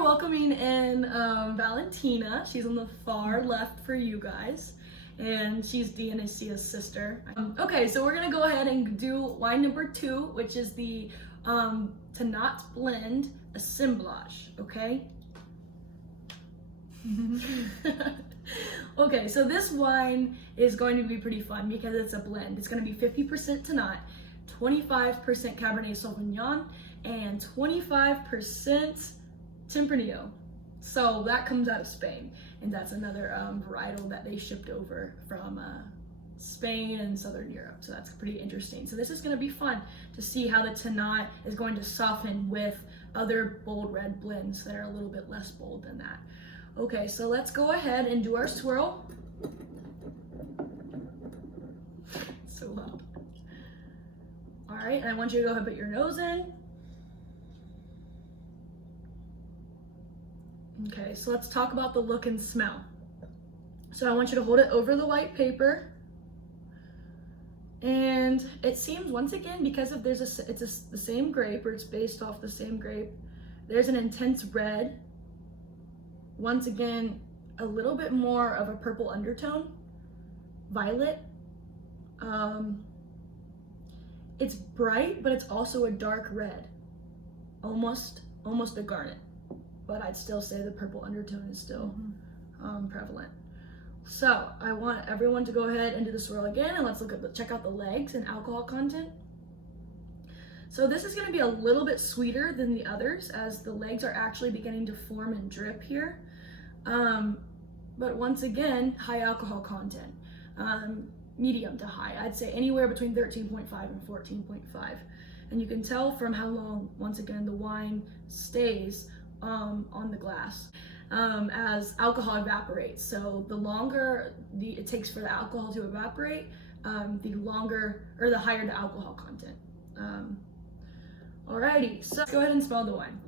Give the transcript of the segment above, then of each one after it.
are welcoming in Valentina. She's on the far left for you guys, and she's Dionysia's sister. Okay, so we're gonna go ahead and do wine number 2, which is the Tannat blend assemblage. Okay. Okay, so this wine is going to be pretty fun because it's a blend. It's going to be 50% Tannat, 25% Cabernet Sauvignon, and 25% Tempranillo. So that comes out of Spain, and that's another varietal that they shipped over from Spain and Southern Europe. So that's pretty interesting. So this is going to be fun to see how the Tannat is going to soften with other bold red blends that are a little bit less bold than that. Okay, so let's go ahead and do our swirl. So loud. All right, and I want you to go ahead and put your nose in. Okay, so let's talk about the look and smell. So I want you to hold it over the white paper. And it seems, once again, because of the same grape, or it's based off the same grape, there's an intense red. Once again, a little bit more of a purple undertone, violet. It's bright, but it's also a dark red, almost a garnet. But I'd still say the purple undertone is still prevalent. So I want everyone to go ahead and do the swirl again, and let's check out the legs and alcohol content. So this is going to be a little bit sweeter than the others, as the legs are actually beginning to form and drip here. But once again, high alcohol content, medium to high. I'd say anywhere between 13.5 and 14.5. And you can tell from how long, once again, the wine stays on the glass as alcohol evaporates. So the longer it takes for the alcohol to evaporate, the longer or the higher the alcohol content. Alrighty, so let's go ahead and smell the wine.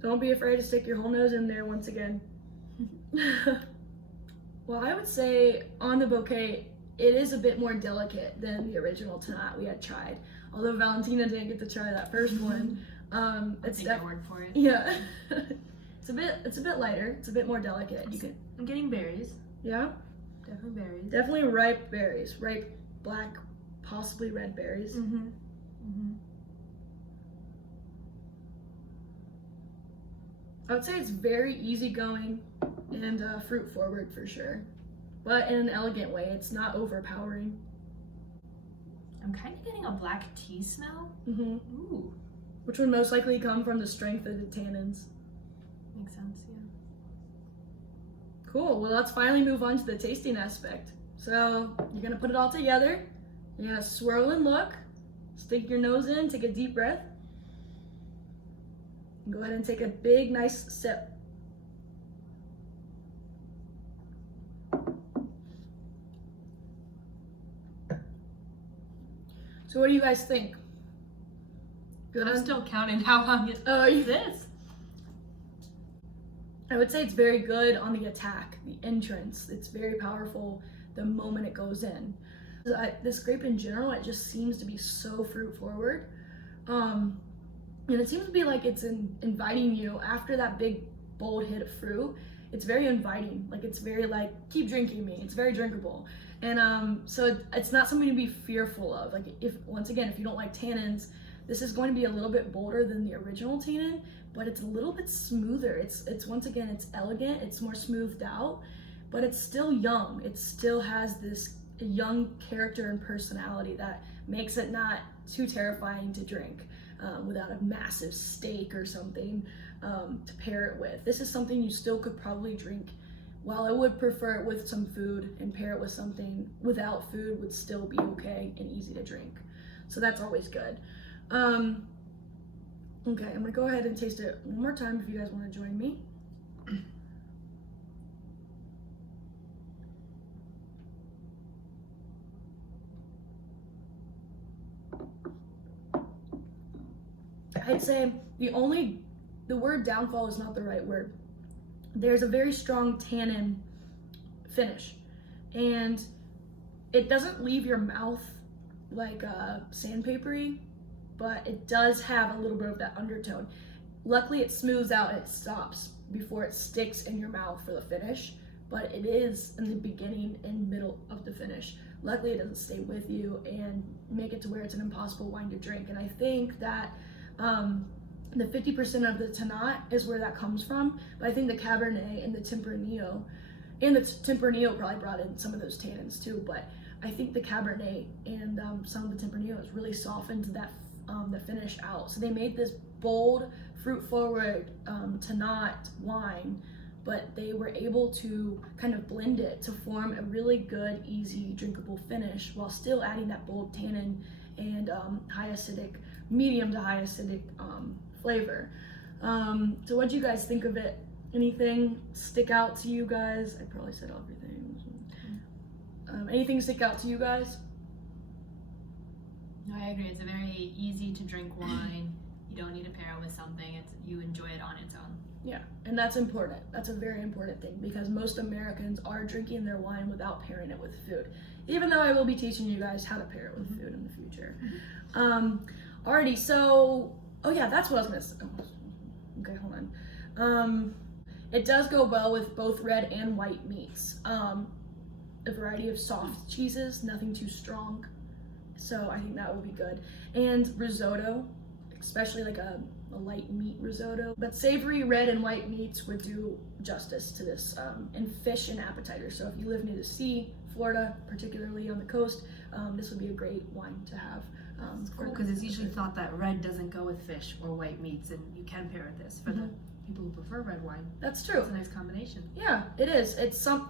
Don't be afraid to stick your whole nose in there once again. Well, I would say on the bouquet, it is a bit more delicate than the original Tannat we had tried. Although Valentina didn't get to try that first one. It's that word for it. Yeah. It's a bit lighter. It's a bit more delicate. I'm getting berries. Yeah? Definitely berries. Definitely ripe berries. Ripe black, possibly red berries. I would say it's very easygoing and fruit forward for sure, but in an elegant way. It's not overpowering. I'm kind of getting a black tea smell. Ooh. Which would most likely come from the strength of the tannins. Makes sense, yeah. Cool, well let's finally move on to the tasting aspect. So you're gonna put it all together, you're gonna swirl and look, stick your nose in, take a deep breath, and go ahead and take a big, nice sip. So what do you guys think? Good. I'm still counting how long it is. I would say it's very good on the attack, the entrance. It's very powerful the moment it goes in. This grape in general, it just seems to be so fruit forward. And it seems to be like it's inviting you after that big bold hit of fruit. It's very inviting. Like it's very like, keep drinking me. It's very drinkable. And so it's not something to be fearful of. Like if you don't like tannins, this is going to be a little bit bolder than the original tannin, but it's a little bit smoother. It's once again, it's elegant. It's more smoothed out, but it's still young. It still has this young character and personality that makes it not too terrifying to drink without a massive steak or something to pair it with. This is something you still could probably drink. While I would prefer it with some food, and pair it with something without food would still be okay and easy to drink. So that's always good. Okay, I'm gonna go ahead and taste it one more time if you guys wanna join me. I'd say the word downfall is not the right word. There's a very strong tannin finish, and it doesn't leave your mouth like sandpapery. but it does have a little bit of that undertone. Luckily, it smooths out and it stops before it sticks in your mouth for the finish, but it is in the beginning and middle of the finish. Luckily, it doesn't stay with you and make it to where it's an impossible wine to drink. And I think that the 50% of the Tannat is where that comes from, but I think the Cabernet and the Tempranillo, and the Tempranillo probably brought in some of those tannins too, but I think the Cabernet and some of the Tempranillo has really softened that the finish out. So they made this bold, fruit-forward Tannat wine, but they were able to kind of blend it to form a really good, easy, drinkable finish while still adding that bold tannin and high acidic, medium to high acidic flavor. So what do you guys think of it? Anything stick out to you guys? I probably said everything. Anything stick out to you guys? No, I agree. It's a very easy to drink wine. You don't need to pair it with something. You enjoy it on its own. Yeah, and that's important. That's a very important thing because most Americans are drinking their wine without pairing it with food. Even though I will be teaching you guys how to pair it with food in the future. Alrighty, so that's what I was gonna say. Okay, hold on. It does go well with both red and white meats. A variety of soft cheeses, nothing too strong. So I think that will be good. And risotto, especially like a light meat risotto. But savory red and white meats would do justice to this. And fish and appetizers. So if you live near the sea, Florida, particularly on the coast, this would be a great wine to have. It's cool because it's usually thought that red doesn't go with fish or white meats, and you can pair with this for the people who prefer red wine. That's true. It's a nice combination. Yeah, it is.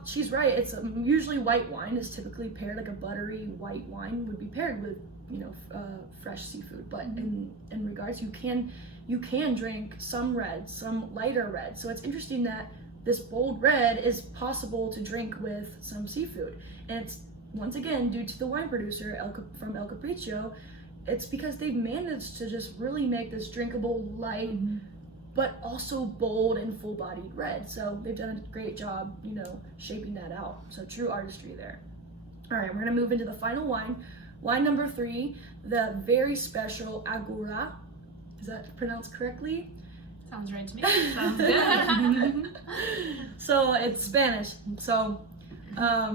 She's right. It's usually white wine is typically paired, like a buttery white wine would be paired with fresh seafood. But in regards, you can drink some red, some lighter red. So it's interesting that this bold red is possible to drink with some seafood, and it's once again due to the wine producer from El Capriccio. It's because they've managed to just really make this drinkable, light, but also bold and full-bodied red. So they've done a great job, shaping that out. So true artistry there. All right, we're gonna move into the final wine. Wine number 3, the very special Agura. Is that pronounced correctly? Sounds right to me. Sounds good. So it's Spanish. So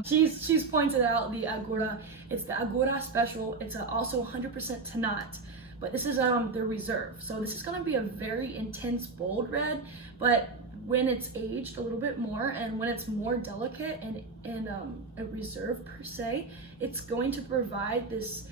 she's pointed out the Agura. It's the Agura Special. It's also 100% Tannat, but this is the reserve. So this is going to be a very intense, bold red, but when it's aged a little bit more and when it's more delicate and a reserve per se, it's going to provide this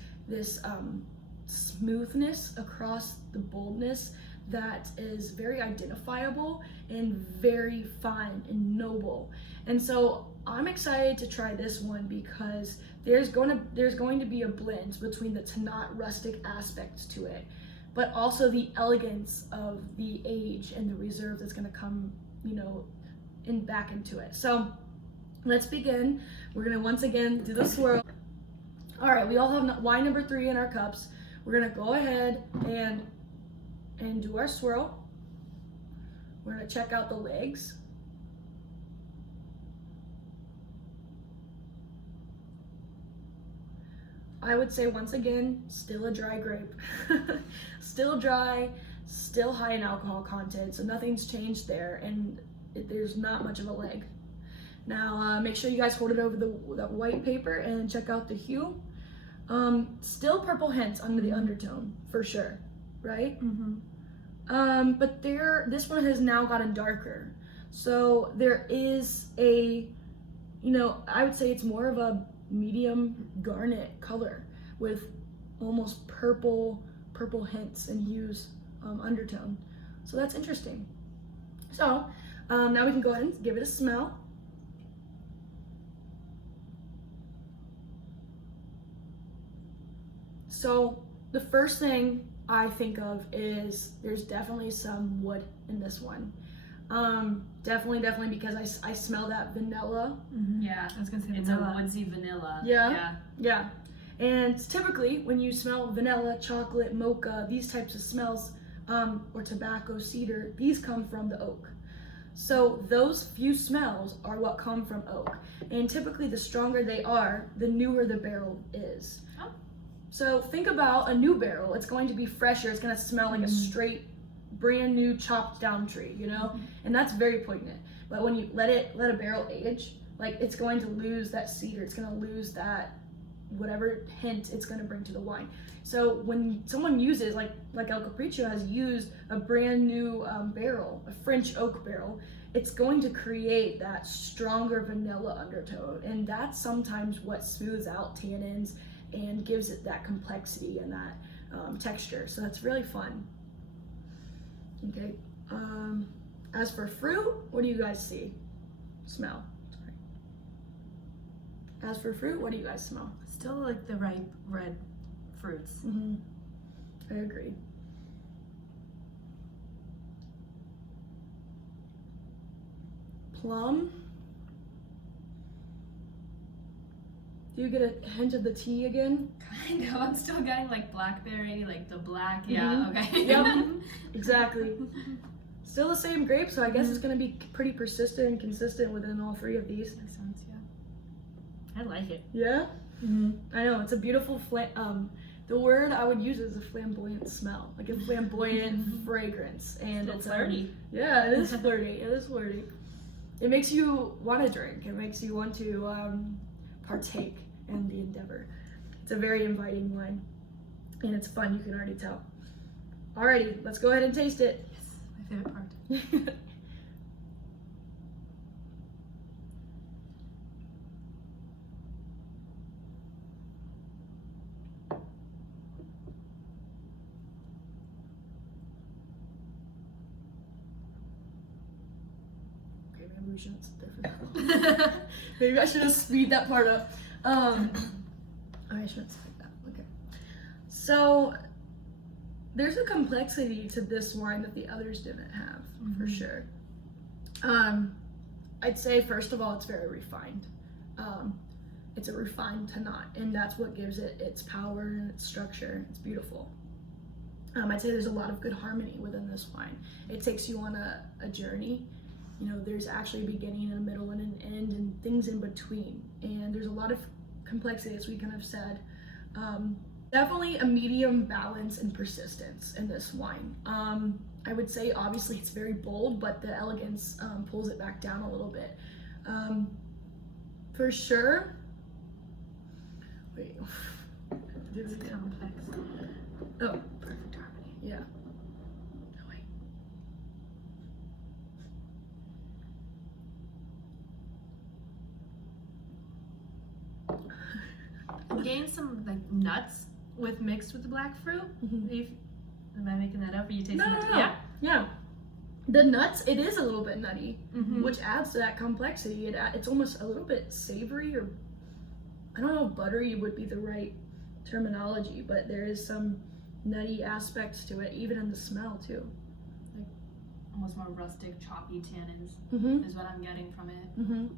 smoothness across the boldness that is very identifiable and very fine and noble. And so I'm excited to try this one because there's going to be a blend between the Tannat rustic aspects to it, but also the elegance of the age and the reserve that's going to come, back into it. So let's begin. We're going to once again do the swirl. All right, we all have wine number 3 in our cups. We're going to go ahead and do our swirl. We're going to check out the legs. I would say once again, still a dry grape. Still dry, still high in alcohol content, so nothing's changed there, and there's not much of a leg. Now, make sure you guys hold it over that white paper and check out the hue. Still purple hints under the undertone, for sure, right? But this one has now gotten darker. So there is I would say it's more of a medium garnet color with almost purple hints and hues undertone. So that's interesting. So now we can go ahead and give it a smell. So the first thing I think of is there's definitely some wood in this one. Definitely because I smell that vanilla. Yeah, I was gonna say it's vanilla. a woodsy vanilla. Yeah. And typically when you smell vanilla, chocolate, mocha, these types of smells, or tobacco, cedar, these come from the oak. So those few smells are what come from oak. And typically the stronger they are, the newer the barrel is. Oh. So think about a new barrel. It's going to be fresher. It's going to smell like a straight, brand new chopped down tree, you know? And that's very poignant. But when you let a barrel age, like it's going to lose that cedar. It's going to lose that whatever hint it's going to bring to the wine. So when someone uses, like El Capriccio has used a brand new barrel, a French oak barrel, it's going to create that stronger vanilla undertone. And that's sometimes what smooths out tannins and gives it that complexity and that texture. So that's really fun. Okay. As for fruit, what do you guys see? Smell. Sorry. As for fruit, what do you guys smell? Still like the ripe red fruits. I agree. Plum. Do you get a hint of the tea again? Kind of. I'm still getting like blackberry, like the black. Yeah. Okay. Yep. Exactly. Still the same grape, so I guess it's gonna be pretty persistent and consistent within all three of these. Makes sense. Yeah. I like it. Yeah. I know it's a beautiful the word I would use is a flamboyant smell, like a flamboyant fragrance, and it's flirty. Yeah, it is flirty. It is flirty. It makes you want to drink. It makes you want to partake in the endeavor. It's a very inviting wine, and it's fun. You can already tell. Alrighty, let's go ahead and taste it. Yes, my favorite part. Maybe we shouldn't sit there for that. Maybe I should have speed that part up. I shouldn't say that. Okay. So there's a complexity to this wine that the others didn't have, for sure. I'd say first of all, it's very refined. It's a refined Tannat, and that's what gives it its power and its structure. It's beautiful. I'd say there's a lot of good harmony within this wine. It takes you on a journey. You know, there's actually a beginning, a middle, and an end, and things in between. And there's a lot of complexity, as we kind of said. Definitely a medium balance and persistence in this wine. I would say, obviously, it's very bold, but the elegance pulls it back down a little bit. For sure. Wait. It's complex. Oh, Perfect harmony. yeah. Oh, wait. I'm getting some like nuts mixed with the black fruit. Am I making that up? Are you tasting No. Yeah. Yeah. The nuts, it is a little bit nutty, Mm-hmm. which adds to that complexity. It's almost a little bit savory, or I don't know if buttery would be the right terminology, but there is some nutty aspects to it, even in the smell too. Almost more rustic, choppy tannins is what I'm getting from it.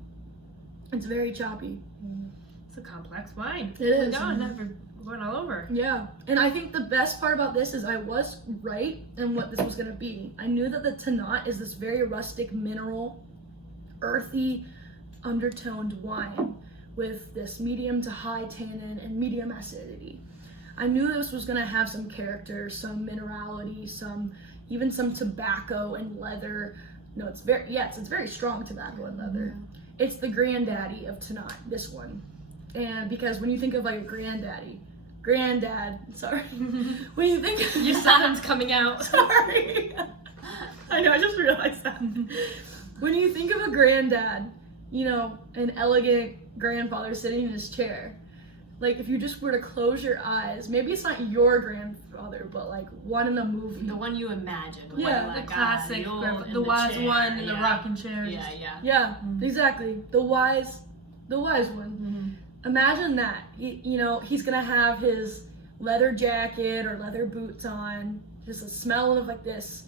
It's very choppy. It's a complex wine. It is. We're going all over. Yeah, and I think the best part about this is I was right in what this was gonna be. I knew that the Tannat is this very rustic, mineral, earthy, undertoned wine with this medium to high tannin and medium acidity. I knew this was gonna have some character, some minerality, even some tobacco and leather. No, it's very strong tobacco and leather. It's the granddaddy of Tannat, this one. And because when you think of like a granddad, sorry. When you think of Your son's coming out. sorry. I know, I just realized that. When you think of a granddad, you know, an elegant grandfather sitting in his chair, like if you just were to close your eyes, maybe it's not your grandfather, but like one in a movie. The one you imagine. Yeah, like, The classic, in the wise chair, one in the yeah. rocking chair. Yeah. Yeah, exactly. The wise one. Imagine that. You know, he's gonna have his leather jacket or leather boots on, just a smell of like this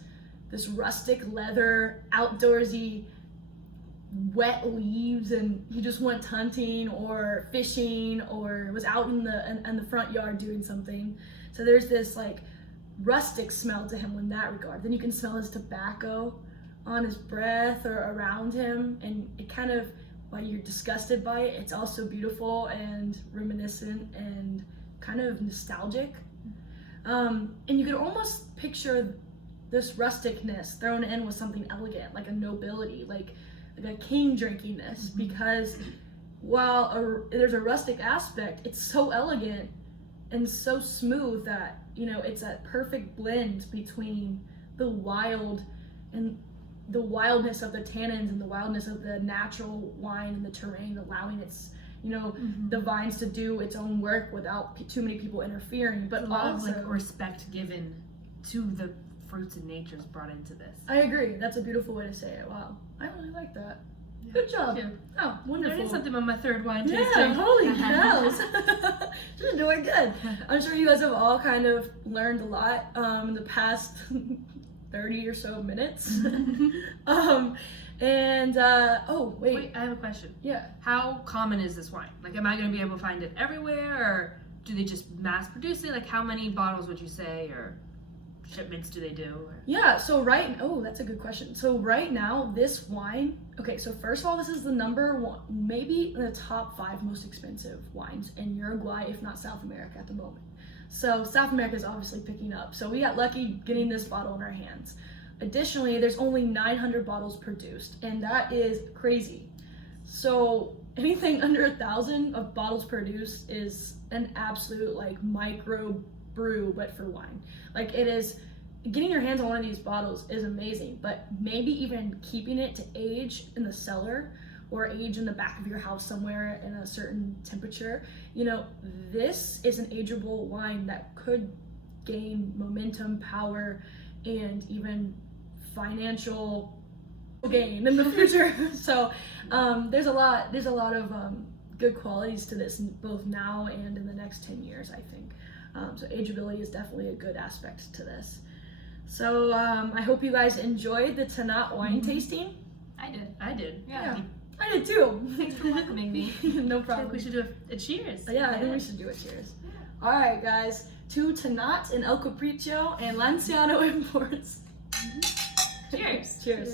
rustic leather, outdoorsy, wet leaves, and he just went hunting or fishing or was out in the front yard doing something. So there's this like rustic smell to him in that regard. Then you can smell his tobacco on his breath or around him, and it kind of, while you're disgusted by it, it's also beautiful and reminiscent and kind of nostalgic. And you could almost picture this rusticness thrown in with something elegant, like a nobility, like a king drinking this, because while there's a rustic aspect, it's so elegant and so smooth that, you know, it's that perfect blend between the wild and the wildness of the tannins and the wildness of the natural wine and the terrain, allowing its, you know, the vines to do its own work without too many people interfering. But a lot also, of like respect given to the fruits and natures brought into this. I agree. That's a beautiful way to say it. Wow, I really like that. Good job. Thank you. Oh, I wonderful. did something on my third wine Yeah, tasting. holy cows. You're doing good. I'm sure you guys have all kind of learned a lot in the past 30 or so minutes. Oh, wait. I have a question. Yeah. How common is this wine? Like, am I going to be able to find it everywhere, or do they just mass produce it? Like, how many bottles would you say, or shipments do they do? Or? Yeah, so that's a good question. So right now, this wine, okay, so first of all, this is the number one, maybe in the top 5 most expensive wines in Uruguay, if not South America at the moment. So South America is obviously picking up. So we got lucky getting this bottle in our hands. Additionally, there's only 900 bottles produced, and that is crazy. So anything under 1,000 of bottles produced is an absolute like micro brew, but for wine. Like, it is, getting your hands on one of these bottles is amazing, but maybe even keeping it to age in the cellar or age in the back of your house somewhere in a certain temperature, you know, this is an ageable wine that could gain momentum, power, and even financial gain in the future. So there's a lot of good qualities to this, both now and in the next 10 years, I think. So ageability is definitely a good aspect to this. So I hope you guys enjoyed the Tannat wine tasting. I did. I did. Yeah. I did too. Thanks for welcoming me. No I think problem. we should do a cheers. Yeah, I think we should do a cheers. All right, guys. To Tannat and El Capriccio and Lanciano Imports. Cheers. Cheers.